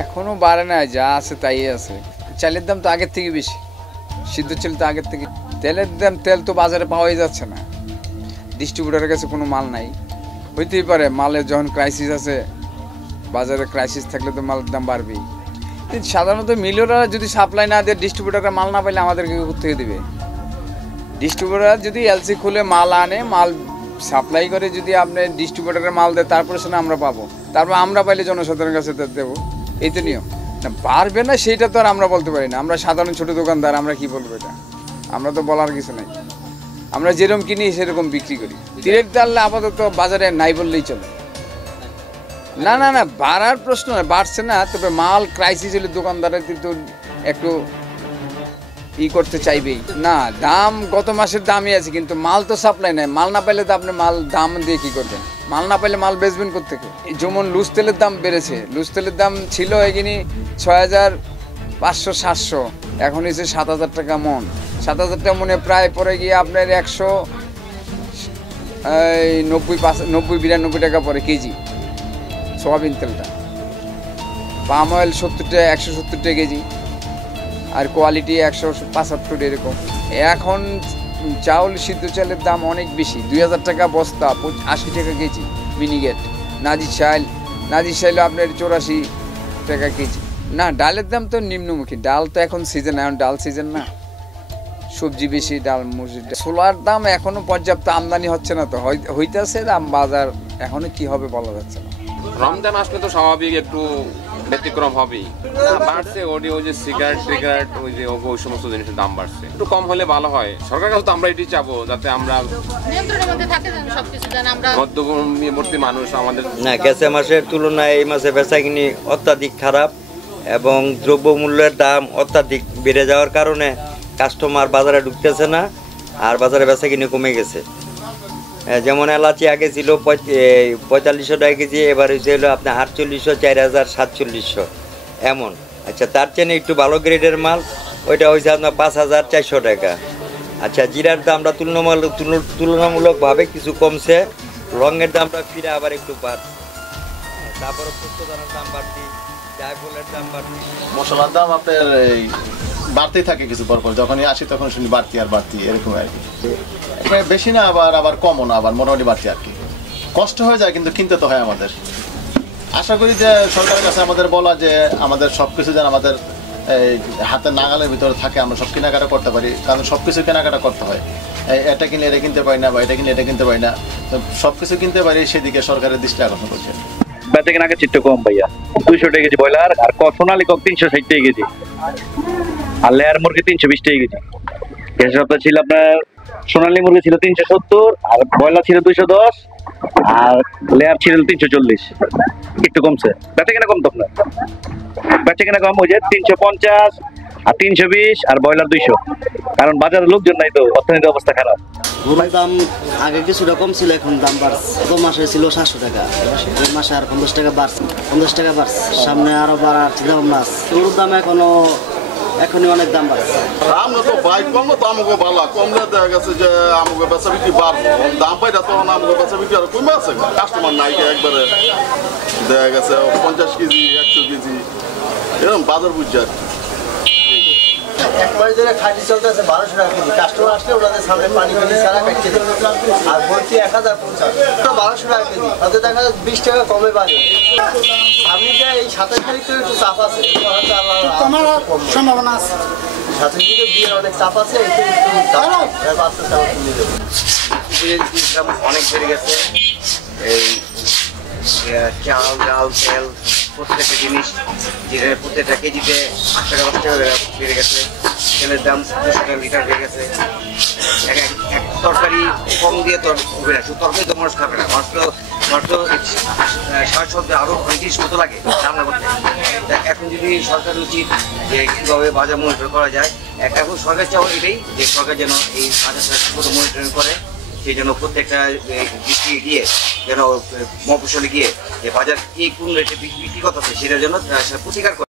এখনো বাড়ে না, যা আছে তাই আছে। চালের দাম তো আগের থেকে বেশি, সিদ্ধ চাল তো আগের থেকে। তেলের দাম, তেল তো বাজারে পাওয়াই যাচ্ছে না, ডিস্ট্রিবিউটারের কাছে কোনো মাল নাই। হইতেই পারে মালের যখন ক্রাইসিস আছে, বাজারে ক্রাইসিস থাকলে তো মালের দাম বাড়বেই। কিন্তু সাধারণত মিলরা যদি সাপ্লাই না দেয়, ডিস্ট্রিবিউটাররা মাল না পাইলে আমাদেরকে কোথেকে দেবে? ডিস্ট্রিবিউটার যদি এলসি খুলে মাল আনে, মাল সাপ্লাই করে যদি আপনি ডিস্ট্রিবিউটারের মাল দেয়, তারপরে সেটা আমরা পাবো, তারপর আমরা পাইলে জনসাধারণের কাছে দেবো। এই তো নিয়ম। না পারবে না সেইটা তো আর আমরা বলতে পারি না। আমরা সাধারণ ছোটো দোকানদার, আমরা কি বলবো এটা? আমরা তো বলার কিছু নাই। আমরা যেরকম কিনি সেরকম বিক্রি করি। তিলের ডাল আপাতত বাজারে নাই বললেই চলে। না না না, বাড়ার প্রশ্ন না, বাড়ছে না। তবে মাল ক্রাইসিস হলে দোকানদারের কিন্তু একটু করতে চাইবেই না। দাম গত মাসের দামই আছে, কিন্তু মাল তো সাপ্লাই নাই। মাল না পাইলে তো আপনি মাল দাম দিয়ে কী করবেন? মাল না পাইলে মাল বেচবেন কোত্থেকে? যেমন লুজ তেলের দাম বেড়েছে, লুজ তেলের দাম ছিল এখানে 6500-700, এখন হচ্ছে 7000 টাকা মন। 7000 টাকা মনে প্রায় পরে গিয়ে আপনার 190-92 টাকা পরে কেজি সোয়াবিন তেলটা। পাম অয়েল 170 টাকা কেজি, আর কোয়ালিটি 175 এরকম। এখন চাউল, সিদ্ধ চালের দাম অনেক বেশি, 2000 টাকা বস্তা, 80 টাকা কেজি মিনিগেট। নাজির চাইল আপনার 84 টাকা কেজি। না, ডালের দাম তো নিম্নমুখী। ডাল তো এখন সিজন, এখন ডাল সিজন না, সবজি বেশি, ডাল মসজিদ। ছোলার দাম এখনো পর্যাপ্ত আমদানি হচ্ছে না, তো হইতেছে দাম। বাজার এখনো কি হবে বলা যাচ্ছে না। রমজান আসলে তো স্বাভাবিক একটু ব্যতিক্রম হবেই। বাড়ছে ওই যে সিগারেট ওই সমস্ত জিনিসের দাম বাড়ছে, একটু কম হলে ভালো হয়। সরকারের কাছে তো আমরা এটি চাবো, যাতে আমরা মধ্যবর্তী মানুষ আমাদের। না, গেছে মাসের তুলনায় এই মাসে বেচাকিনি অত্যাধিক খারাপ, এবং দ্রব্যমূল্যের দাম অত্যাধিক বেড়ে যাওয়ার কারণে কাস্টমার বাজারে ঢুকতেছে না, আর বাজারে বেচাকিনি কমে গেছে। যেমন এলাচি আগে ছিল 4500 টাকা কেজি, এবার হয়েছে হলো আপনার 4800, 4000, 4700 এমন। আচ্ছা, তার চেয়ে একটু ভালো গ্রেডের মাল ওইটা হয়েছে আপনার 5400 টাকা। আচ্ছা, জিরার দামটা তুলনামূলকভাবে কিছু কমছে, রঙের দামটা ফিরে আবার একটু বাড়ছে। তারপরে পোস্তদানার দাম বাড়তি, জায়ফলের দাম বাড়তি, মশলার দাম আপনার এই বাড়তেই থাকে কিছু পরপর। যখনই আসি তখন শুনি বাড়তি আর বাড়তি, এরকম আর কি। এখানে বেশি না, আবার কমও না, আবার মোটামুটি বাড়তি আর কি। কষ্ট হয়ে যায়, কিন্তু কিনতে তো হয় আমাদের। আশা করি যে সরকারের কাছে আমাদের বলা যে আমাদের সব কিছু যেন আমাদের এই হাতের নাগালের ভিতরে থাকে, আমরা সব কেনাকাটা করতে পারি। কারণ সব কিছু কেনাকাটা করতে হয়, এটা কিনলে এটা কিনতে পারি না, বা এটা কিনলে এটা কিনতে পারি না। সব কিছু কিনতে পারি, সেদিকে সরকারের দৃষ্টি আকর্ষণ করছে। বেচা কেনা চিত্র কম ভাইয়া, 200 টাকা কেজি ব্রয়লার, আর সোনালী কক 360 টাকা কেজি, আর লেয়ার মুরগি 320 টাকা কেজি। গ্যাস সপ্তাহ ছিল আপনার সোনালী মুরগি ছিল 370, আর ব্রয়লার ছিল 210, আর লেয়ার ছিল 340। একটু কমছে, বেচা কেনা কম তো আপনার। বেচা কেনা কম, ওই যে 350 আর 320, আর ব্রয়লার 200। কারণ বাজারে লোকজন নাই, তো অর্থনৈতিক অবস্থা খারাপ। গরুর দাম আগে কিছুটা কম ছিল, এখন দাম বাড়ছে। গত মাসে ছিল 700 টাকা, এই মাসে আর 50 টাকা বাড়ছে। 50 টাকা বাড়ছে, সামনে আরো বাড়ার চিন্তা ভাবনা আছে। গরুর দাম এখনই অনেক দাম বাড়ছে। আমরা তো বাইক কমলো তো আমাকে ভালো কমলে দেখা গেছে যে আমাকে বেচা বিক্রি বাড়বো, দাম পাইটা তখন আমাকে বেচা বিক্রি আর কমে আছে। কাস্টমার নাই একবারে, দেখা গেছে 50 কেজি 100 কেজি এরকম বাজার বুঝছে আর কি। একবারে ধরে খাঁটি চলতেছে 1200 টাকা কেজি। কাস্টমার আসলে ওনাদের সামনে পানি পানি ছাড়া কাটছে, আর বলছি 1050, 1200 টাকা কেজি। তাতে দেখা যায় 20 টাকা কমে বাড়ে। আমি যে এই 27 তারিখ থেকে একটু চাপ আছে, সম্ভাবনা আছে। 27 তারিখে বিয়ের অনেক চাপ আছে, অনেক বেড়ে গেছে। এই চাল, ডাল, তেল, প্রত্যেকটা জিনিস, প্রত্যেকটা কেজিতে 8 টাকা 10 টাকা বেড়ে গেছে। তেলের দাম 200 টাকা লিটার বেড়ে গেছে। এক তরকারি কম দিয়ে তো হবে না, শুধু তরকারি তো মানুষ খাবে না। মানুষ তো শাক সবজি আরও অনেক জিনিস মতো লাগে রান্না করতে। এখন যদি সরকার উচিত যে কীভাবে বাজার মনিটর করা যায়, এখন সরকার চাও এটাই যে সরকার যেন এই বাজারটা মনিটরিং করে, সেই জন্য প্রত্যেকটা ডিস্ট্রিক্টে গিয়ে যেন মফস্বলে গিয়ে যে বাজার কি কোন রেটে বিক্রি করতেছে সেটার জন্য প্রতিকার করে।